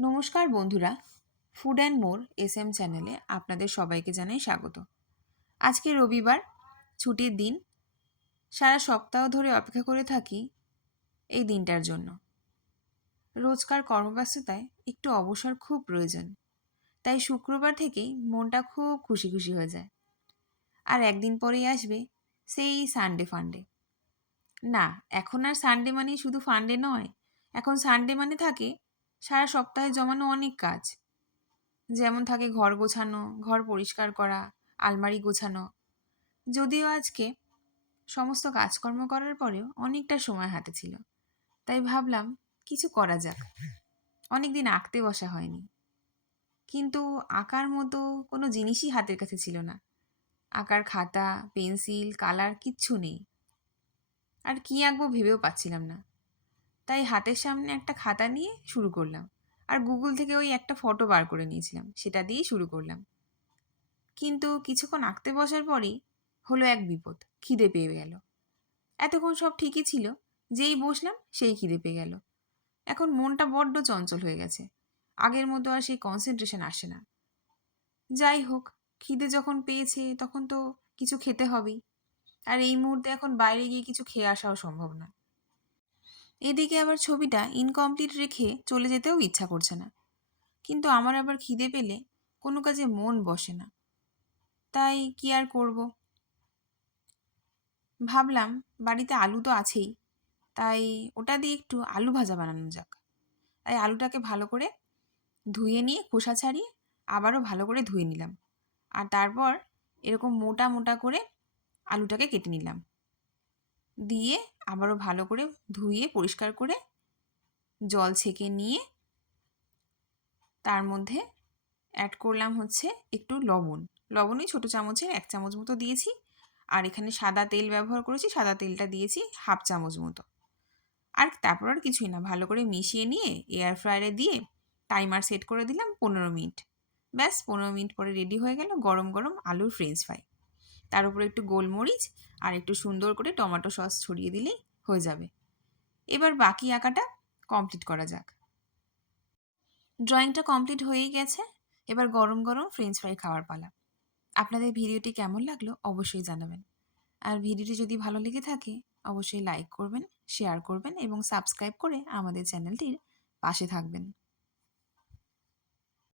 নমস্কার বন্ধুরা, food and more SM চ্যানেলে আপনাদের সবাইকে জানাই স্বাগত। আজকে রবিবার, ছুটির দিন। সারা সপ্তাহ ধরে অপেক্ষা করে থাকি এই দিনটার জন্য। রোজকার কর্মব্যস্ততায় একটু অবসর খুব প্রয়োজন, তাই শুক্রবার থেকেই মনটা খুব খুশি খুশি হয়ে যায়। আর একদিন পরেই আসবে সেই সানডে ফান্ডে। না, এখন আর সানডে মানেই শুধু ফান্ডে নয়, এখন সানডে মানে থাকে সারা সপ্তাহে জমানো অনেক কাজ। যেমন থাকে ঘর গোছানো, ঘর পরিষ্কার করা, আলমারি গোছানো। যদিও আজকে সমস্ত কাজকর্ম করার পরেও অনেকটা সময় হাতে ছিল, তাই ভাবলাম কিছু করা যাক। অনেক দিন আঁকতে বসা হয়নি, কিন্তু আঁকার মতো কোনো জিনিসই হাতের কাছে ছিল না। আঁকার খাতা, পেন্সিল, কালার কিচ্ছু নেই। আর কী আঁকবো ভেবেও পাচ্ছিলাম না। তাই হাতের সামনে একটা খাতা নিয়ে শুরু করলাম। আর গুগল থেকে ওই একটা ফটো বার করে নিয়েছিলাম, সেটা দিয়েই শুরু করলাম। কিন্তু কিছুক্ষণ আঁকতে বসার পরেই হলো এক বিপদ, খিদে পেয়ে গেল। এতক্ষণ সব ঠিকই ছিল, যেই বসলাম সেই খিদে পেয়ে গেল। এখন মনটা বড্ড চঞ্চল হয়ে গেছে, আগের মতো আর সেই কনসেন্ট্রেশন আসে না। যাই হোক, খিদে যখন পেয়েছে তখন তো কিছু খেতে হবেই। আর এই মুহূর্তে এখন বাইরে গিয়ে কিছু খেয়ে আসাও সম্ভব না। এদিকে আবার ছবিটা ইনকমপ্লিট রেখে চলে যেতেও ইচ্ছা করছে না। কিন্তু আমার আবার খিদে পেলে কোনো কাজে মন বসে না। তাই কি আর করব, ভাবলাম বাড়িতে আলু তো আছেই, তাই ওটা দিয়ে একটু আলু ভাজা বানানো যাক। তাই আলুটাকে ভালো করে ধুয়ে নিয়ে খোসা ছাড়িয়ে আবারও ভালো করে ধুয়ে নিলাম। আর তারপর এরকম মোটা মোটা করে আলুটাকে কেটে নিলাম। দিয়ে আবারও ভালো করে ধুয়ে পরিষ্কার করে জল ছেঁকে নিয়ে তার মধ্যে অ্যাড করলাম হচ্ছে একটু লবণ। লবণই ছোটো চামচের 1 চামচ মতো দিয়েছি। আর এখানে সাদা তেল ব্যবহার করেছি, সাদা তেলটা দিয়েছি 1/2 চামচ মতো। আর তারপর আর কিছুই না, ভালো করে মিশিয়ে নিয়ে এয়ার ফ্রায়ারে দিয়ে টাইমার সেট করে দিলাম 15 মিনিট। ব্যাস 15 মিনিট পরে রেডি হয়ে গেল গরম গরম আলুর ফ্রেঞ্চ ফ্রাই। তার উপরে একটু গোলমরিচ আর একটু সুন্দর করে টমেটো সস ছড়িয়ে দিলেই হয়ে যাবে। এবার বাকি আঁকাটা কমপ্লিট করা যাক। ড্রয়িংটা কমপ্লিট হয়েই গেছে, এবার গরম গরম ফ্রেঞ্চ ফ্রাই খাওয়ার পালা। আপনাদের ভিডিওটি কেমন লাগলো অবশ্যই জানাবেন। আর ভিডিওটি যদি ভালো লেগে থাকে অবশ্যই লাইক করবেন, শেয়ার করবেন এবং সাবস্ক্রাইব করে আমাদের চ্যানেলটির পাশে থাকবেন।